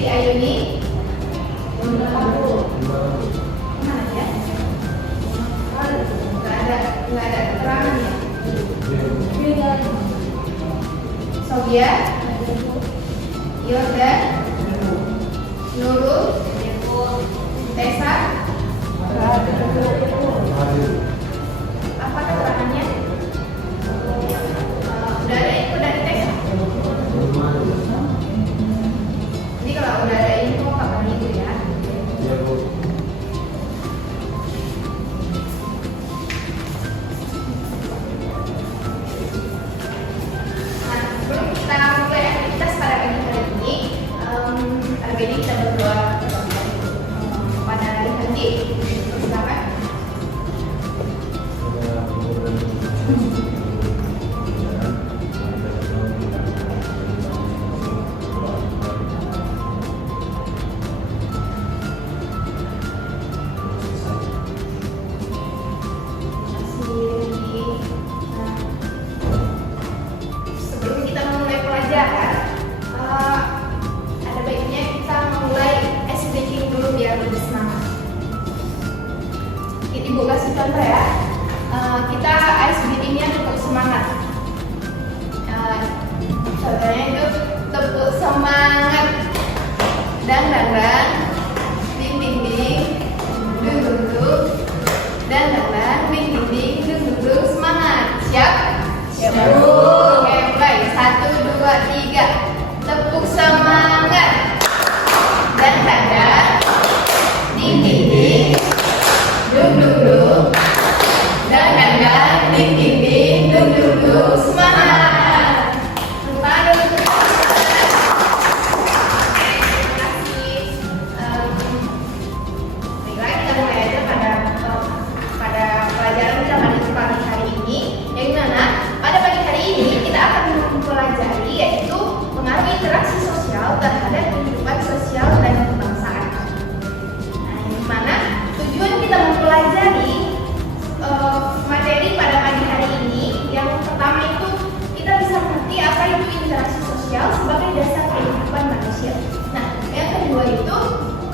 Sri Ayuni? Mana ya? Nggak ada keterangan ya? Sofia? Yordan? Nurul? Tessa? Apa keterangannya? Udah ada info dari Tessa? Jadi kalau udah ada info kapan itu ya? Nah, sebelum kita mulai aktivitas pada pagi hari ini, Arbeni kita berdoa kepada Rihandi. Silakan. Sebelum kita memulai pelajaran, ada baiknya kita memulai ice breaking dulu biar lebih semangat. Ibu kasih contoh ya. Kita ice breaking-nya cukup semangat. Contohnya itu tepuk semangat. Dang dang dang, ding ding ding, dung dung dung, dang dang dang, ding ding ding, dung dung dung. Semangat. Siap? Siap. Oke, mulai. 1, 2, 3. Tepuk semangat. Dang dang dang, ding ding ding, dung dung dung, dang dang dang, ding ding ding, dung dung dung. Semangat. Terima kasih. Baiklah, kita mulai aja pada pelajaran kita pada pagi hari ini, yang mana pada pagi hari ini kita akan mempelajari yaitu pengaruh interaksi sosial terhadap kehidupan sosial dan kebangsaan. Nah, yang mana tujuan kita mempelajari materi pada pagi hari ini, yang pertama itu kita bisa mengerti apa itu interaksi sosial sebagai dasar kehidupan manusia. Nah, yang kedua itu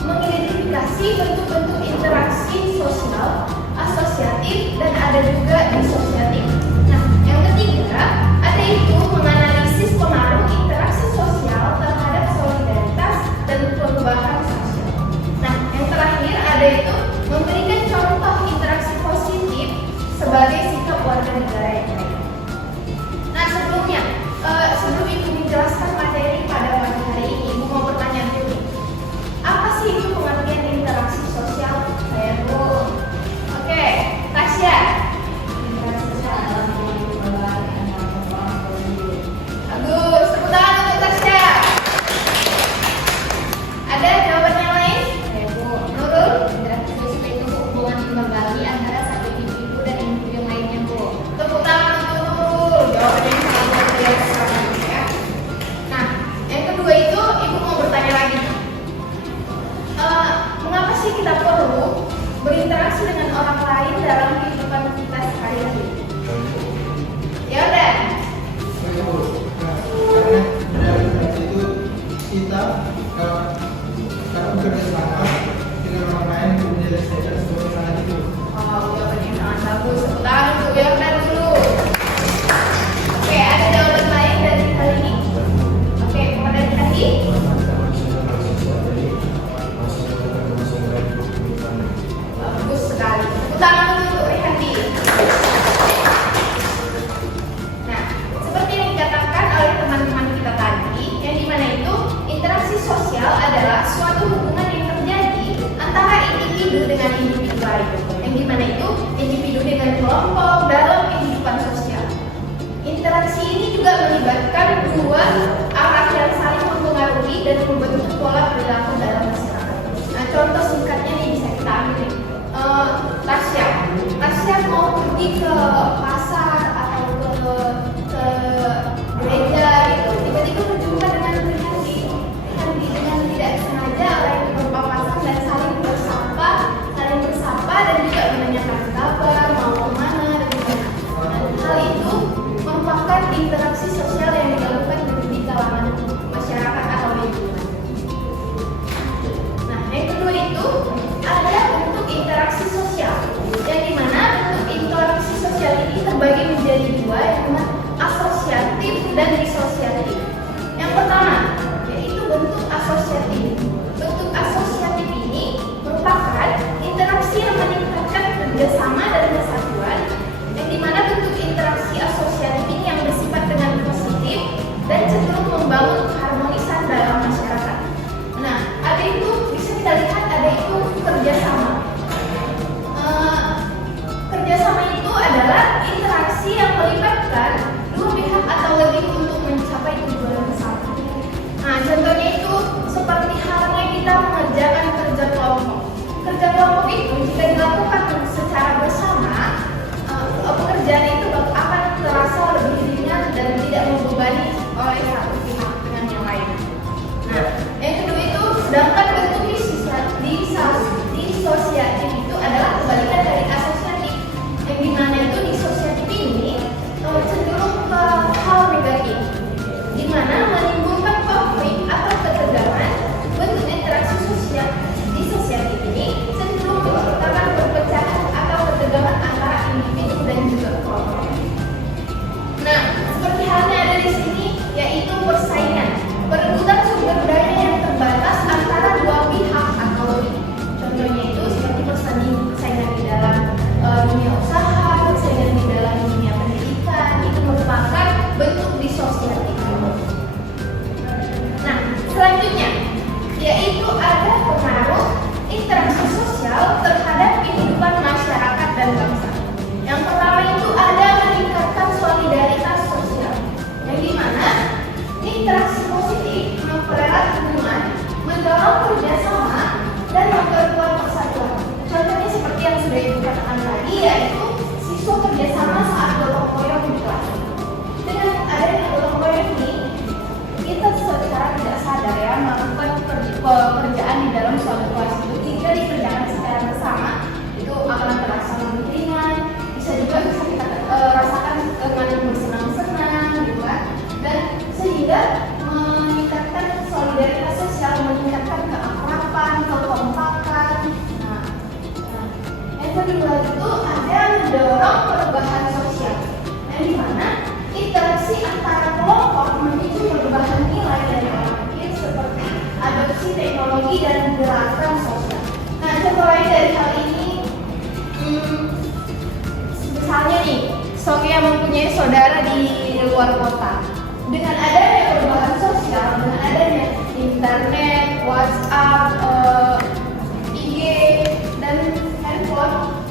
mengidentifikasi bentuk-bentuk interaksi sosial, asosiatif, dan ada juga disosiatif. Nah, yang ketiga ada itu menganalisis pengaruh interaksi sosial terhadap solidaritas dan perubahan sosial. Nah, yang terakhir ada itu memberikan contoh interaksi positif sebagai sikap warga negara yang baik. Nah, sebelum Ibu menjelaskan materi pada pagi hari ini, Ibu mau bertanya dulu. Apa sih itu pengertian interaksi sosial? Saya dulu. Oke, Tasya. Interaksi sosial adalah hubungan antara orang lain. Bagus, tepuk tangan untuk Tasya. Ada jawaban yang lain? Nurul? Interaksi sosial itu hubungan kembali antara satu individu dan individu yang lainnya, Bu. Tepuk tangan untuk Nurul. Jawabannya sangat luar biasa ya. Nah, yang kedua itu Ibu mau bertanya lagi. Mengapa sih kita perlu berinteraksi dengan orang lain dalam kehidupan kita sehari-hari? Ya udah. Karena dari itu kita bekerja sama dengan orang lain untuk menyelesaikan sebuah masalah itu. Oh, jawabannya sangat bagus. Tepuk tangan untuk Yordan dulu. Oke, ada jawaban lain dari hal ini? Oke, kepada Hadi. Bagus sekali. Tepuk tangan dulu untuk Hadi. Nah, seperti yang dikatakan oleh teman-teman kita tadi, yang dimana itu interaksi sosial adalah suatu hubungan yang terjadi antara individu dengan individu lain, yang dimana itu individu dengan kelompok dalam kehidupan sosial. Interaksi ini juga melibatkan dua arah yang saling mempengaruhi dan membentuk pola perilaku dalam masyarakat. Nah, contoh singkatnya nih bisa kita ambil. Tasya mau pergi ke pasar atau ke gereja gitu, tiba-tiba berjumpa dengan Rihandi dengan tidak sengaja oleh berpapasan dan saling bersapa dan juga menanyakan kabar, mau kemana dan gimana. Dan hal itu merupakan interaksi sosial yang dilakukan ketika membangun keharmonisan dalam masyarakat. Nah, ada itu bisa kita lihat ada itu kerjasama. Kerjasama itu adalah interaksi yang melibatkan dua pihak atau lebih untuk mencapai tujuan bersama. Nah, contohnya itu seperti halnya kita mengerjakan kerja kelompok. Kerja kelompok itu jika dilakukan secara bersama, pekerjaan itu akan terasa lebih ringan dan tidak membebani oleh satu pihak dengan yang lain. Nah, yang kedua itu sedangkan bentuk disosiatif itu adalah kebalikan dari asosiatif, yang dimana itu disosiatif ini cenderung ke hal negatif, dimana menimbulkan konflik atau ketegangan. Bentuk interaksi sosial disosiatif ini cenderung menciptakan perpecahan atau ketegangan antara individu dan juga kelompok. Nah, seperti halnya ada di sini yaitu persaingan, perebutan sumber daya yang terbatas antara dua pihak atau lebih. Contohnya itu seperti persaingan di dalam dunia usaha, persaingan di dalam dunia pendidikan, itu merupakan bentuk disosiatif. Nah, selanjutnya yaitu ada pengaruh interaksi sosial terhadap kehidupan masyarakat dan bangsa. Yang pertama itu ada meningkatkan solidaritas sosial, yang dimana interaksi positif mempererat hubungan, mendorong kerjasama, dan memperkuat persatuan. Contohnya seperti yang sudah Ibu katakan tadi, yaitu siswa kerjasama saat gotong royong di kelas. Dengan adanya gotong royong ini, kita secara tidak sadar ya melakukan pekerjaan di dalam suatu kelas itu. Jika dikerjakan secara bersama, itu akan terasa lebih ringan. Bisa juga bisa kita rasakan dengan bersenang-senang, gitu kan? Dan sehingga meningkatkan solidaritas sosial, meningkatkan keakraban, kekompakan. Nah, yang kedua itu ada mendorong perubahan sosial, yang dimana interaksi antara kelompok memicu perubahan nilai dari orang pikir seperti adopsi teknologi dan gerakan sosial. Nah, contoh lain dari hal ini, misalnya nih, Sofia mempunyai saudara di luar kota. Dengan adanya perubahan sosial, dengan adanya internet, WhatsApp, IG, dan handphone,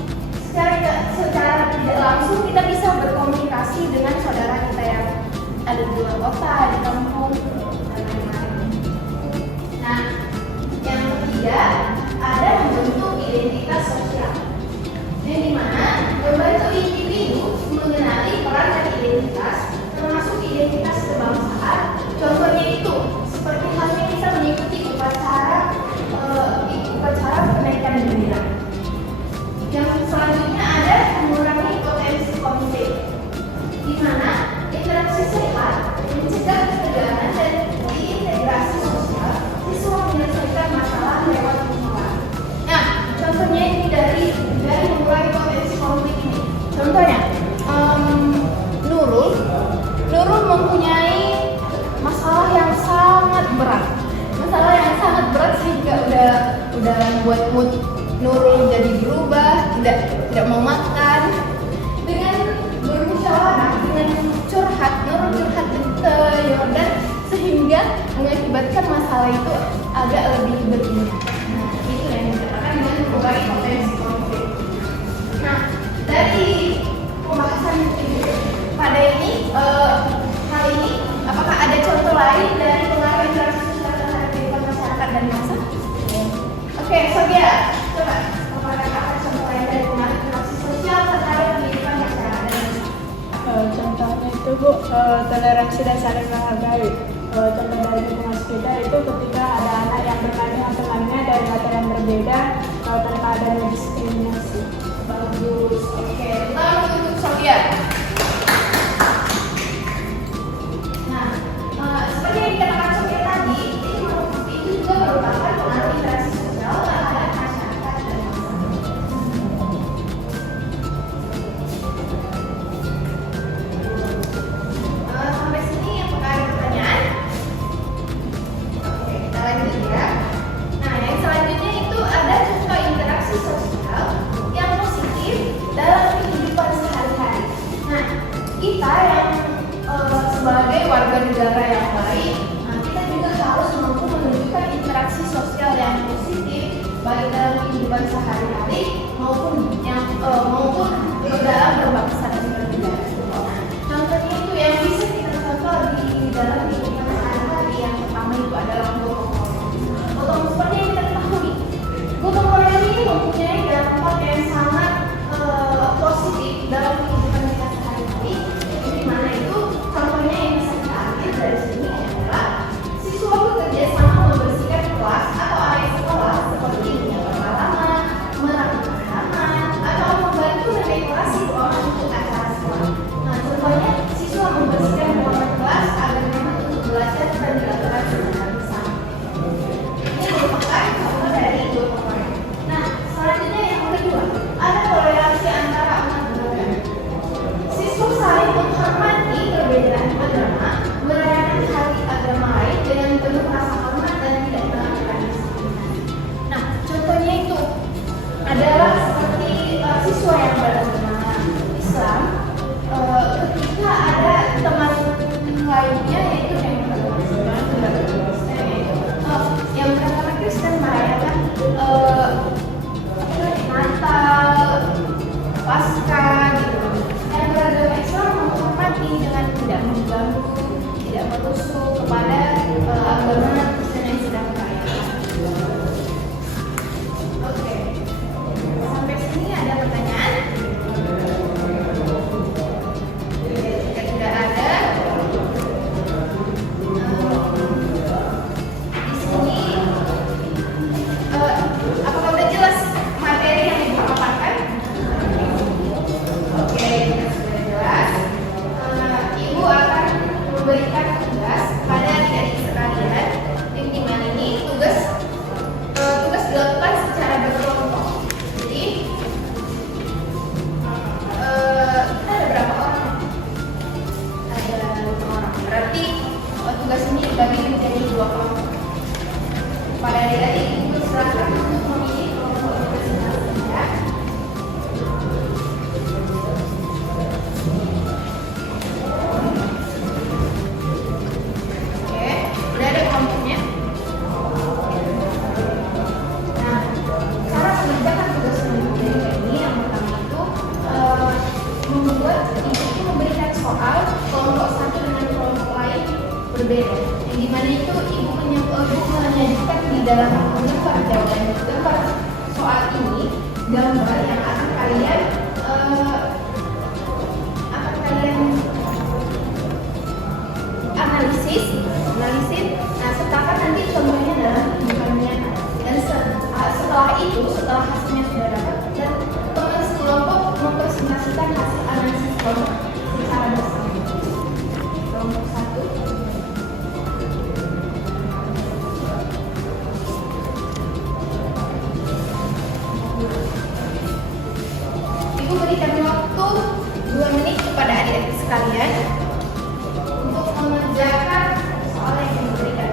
secara tidak langsung kita bisa berkomunikasi dengan saudara kita yang ada di luar kota, di kampung, dan lain-lain. Nah, yang ketiga ada membentuk identitas sosial, yang dimana membantu individu mengenali peran dan identitas, termasuk identitas kebangsaan. Contohnya itu seperti halnya kita mengikuti upacara kenaikan bendera. Yang selanjutnya ada mengurangi potensi konflik, di mana interaksi sehat mencegah ketegangan dan integrasi sosial, siswa menyelesaikan masalah lewat hubungan. Nah, contohnya ini dari mengurangi potensi konflik ini. Contohnya, Nurul mempunyai masalah yang sangat berat sehingga udah membuat mood Nurul jadi berubah, tidak mau makan. Dengan bermusyawarah, dengan Nurul curhat ke Yordan sehingga mengakibatkan masalah itu agak lebih berguna. Nah, itu yang dikatakan dengan mengurangi potensi konflik. Nah, dari pembahasan pada ini, hal ini, apakah ada contoh lain dari pengaruh interaksi sosial terhadap kehidupan masyarakat dan bangsa? Oke, Sofia, coba apakah ada contoh lain dari pengaruh interaksi sosial terhadap kehidupan masyarakat dan bangsa? Contohnya itu Bu, toleransi dan saling menghargai. Contoh dari lingkungan sekitar itu ketika ada anak yang bermain dengan temannya dari latar yang berbeda tanpa adanya diskriminasi. Bagus, oke, lalu untuk Sofia. Nah, seperti yang dikatakan Sofia tadi, itu juga merupakan pengaruh interaksi sosial terhadap masyarakat dan bangsa. Sampai sini apakah ada pertanyaan? Oke, kita lanjut ya. Nah, yang selanjutnya itu ada contoh interaksi sosial yang positif dalam kehidupan sehari-hari. maupun dalam berbangsa dan bernegara. Contohnya itu yang bisa kita contoh di dalam kehidupan sehari-hari. Yang pertama itu adalah gotong royong. Gotong seperti yang kita ketahui, gotong royong ini mempunyai dampak yang sangat positif dalam kehidupan kita sehari-hari. Di mana itu contohnya yang bisa kita ambil dari sini adalah siswa bekerja sama membersihkan kelas atau area sekolah seperti menyapu halaman, merapikan halaman, atau membantu mendekorasi ruangan untuk acara sekolah. Nah, contohnya siswa membersihkan ruangan kelas agar nyaman untuk belajar dan dilakukan secara bersama. Ini merupakan contoh dari gotong royong. Nah, selanjutnya yang kedua, ada toleransi antara umat beragama. Siswa saling menghormati perbedaan agama, merayakan hari agama lain dengan penuh rasa hormat dan tidak melakukan diskriminasi. Nah, contohnya itu adalah seperti siswa yang beragama Islam, ketika ada teman lainnya yaitu yang beragama Kristen, yang beragama Kristen merayakan Natal, Paskah gitu. Yang beragama Islam menghormati dengan tidak mengganggu, tidak merusuh kepada agama Kristen yang sedang merayakan. Oke, sampai sini ada pertanyaan? Jika tidak ada, di sini apakah sudah jelas materi yang ibu paparkan? Oke, sudah jelas. Ibu akan memberikan tugas pada adik-adik sekalian, yang dimana ini tugas dilakukan secara berkelompok. Jadi kita ada berapa orang? Ada 5 orang. Berarti tugas ini dibagi menjadi 2 kelompok. Pada adik-adik ibu silakan untuk memilih kelompok masing-masing ya. Oke, udah ada kelompoknya. Nah, cara mengerjakan tugas menjadi ini yang pertama itu membuat ibu itu memberikan soal kelompok satu dengan kelompok lain berbeda. Yang dimana itu ibu menyajikan di dalam gambar soal ini gambar yang akan kalian analisis. Nah, sertakan nanti contohnya dalam kehidupan nyata. Dan setelah hasilnya sudah dapat, dan teman sekelompok mempresentasikan hasil analisis kelompok secara bersama. Kelompok 1. Ibu berikan waktu 2 menit kepada adik-adik sekalian untuk mengerjakan soal yang diberikan.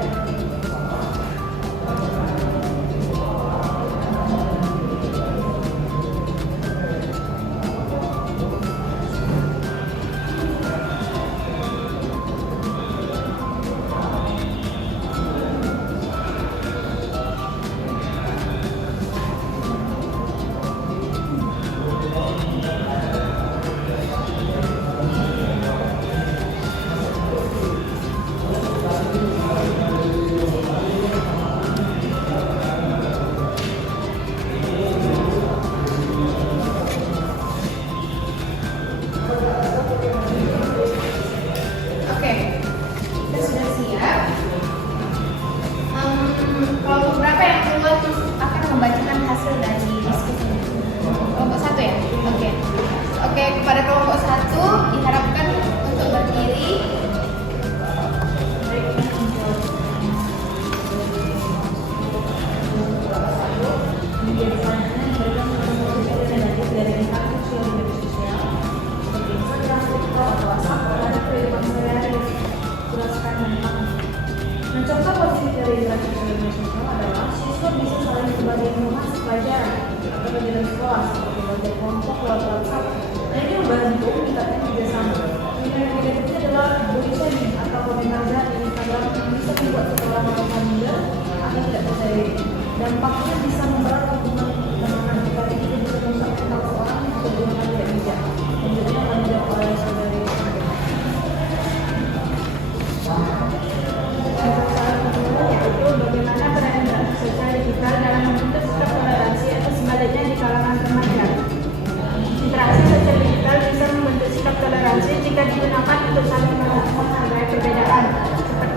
Contoh positif dari interaksi media sosial adalah siswa bisa saling berbagi informasi pelajaran atau pelajaran sekolah seperti belajar kelompok lewat WhatsApp. Nah, ini membantu meningkatkan kerjasama. Pilihan yang negatifnya adalah bully shaming atau komentar jahat di Instagram yang bisa membuat seseorang merasa minder atau tidak percaya diri. Dampaknya bisa memberat hubungan pertemanan jika itu bisa merusak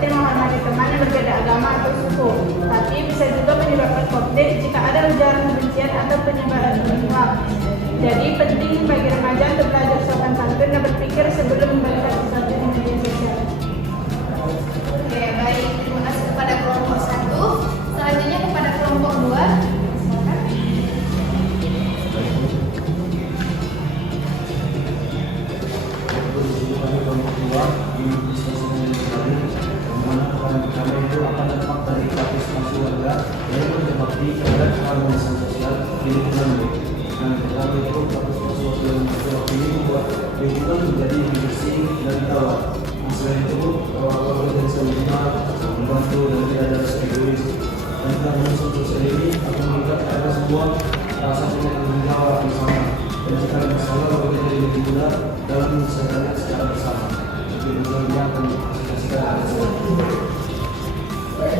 seperti menghormati teman yang berbeda agama atau suku. Tapi bisa juga menyebabkan konflik jika ada ujaran kebencian atau penyebaran hoax. Jadi penting bagi remaja untuk belajar sopan santun dan berpikir sebelum membagikan sesuatu di media sosial. Oke, baik. Terima kasih kepada kelompok 1. Selanjutnya kepada kelompok 2. Silakan. Kami kelompok 2 di diskusi tadi, yang mana poin pertama itu akan dampak dari partisipasi warga yang berbakti terhadap harmonisasi sosial di lingkungan. Nah, pertama itu partisipasi sosial ini membuat lingkungan menjadi lebih bersih dan tawar. Nah, selain itu, organisasi lingkungan membantu dan tidak ada rasa egois. Dan harmonisasi sosial ini akan mengikat pada sebuah rasa tanggung jawab bersama. Dan jika ada masalah, maka kita jadi lebih mudah dalam menyelesaikannya secara bersama. Jadi, tentunya akan mengaksesikan hal tersebut. Dari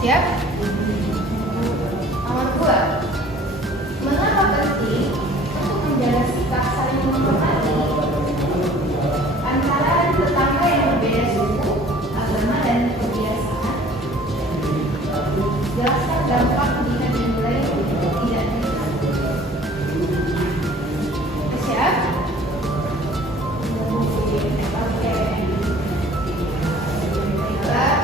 siap? Nomor 2. Mengapa penting untuk menjaga sikap saling menghormati antara tetangga yang berbeda suku, agama, dan kebiasaan? Jelaskan dampak jika dinilai tidak netral. Siap? Oke. Baiklah,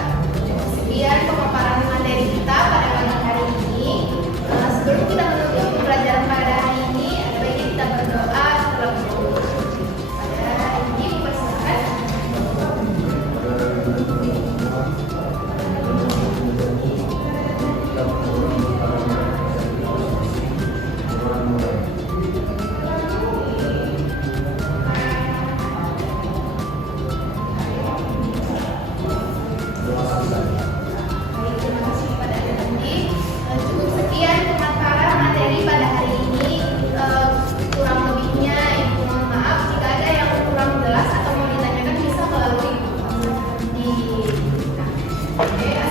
sekian pemaparan materi kita pada pagi hari ini. Sebelum kita menutup pembelajaran pada hari ini, ada baiknya kita berdoa terlebih dahulu. Pada ini mempersilakan. Baik, terima kasih kepada Anda Andi. Cukup sekian pemaparan materi pada hari ini. Kurang lebihnya Ibu mohon maaf. Jika ada yang kurang jelas atau mau ditanyakan bisa melalui di. Oke.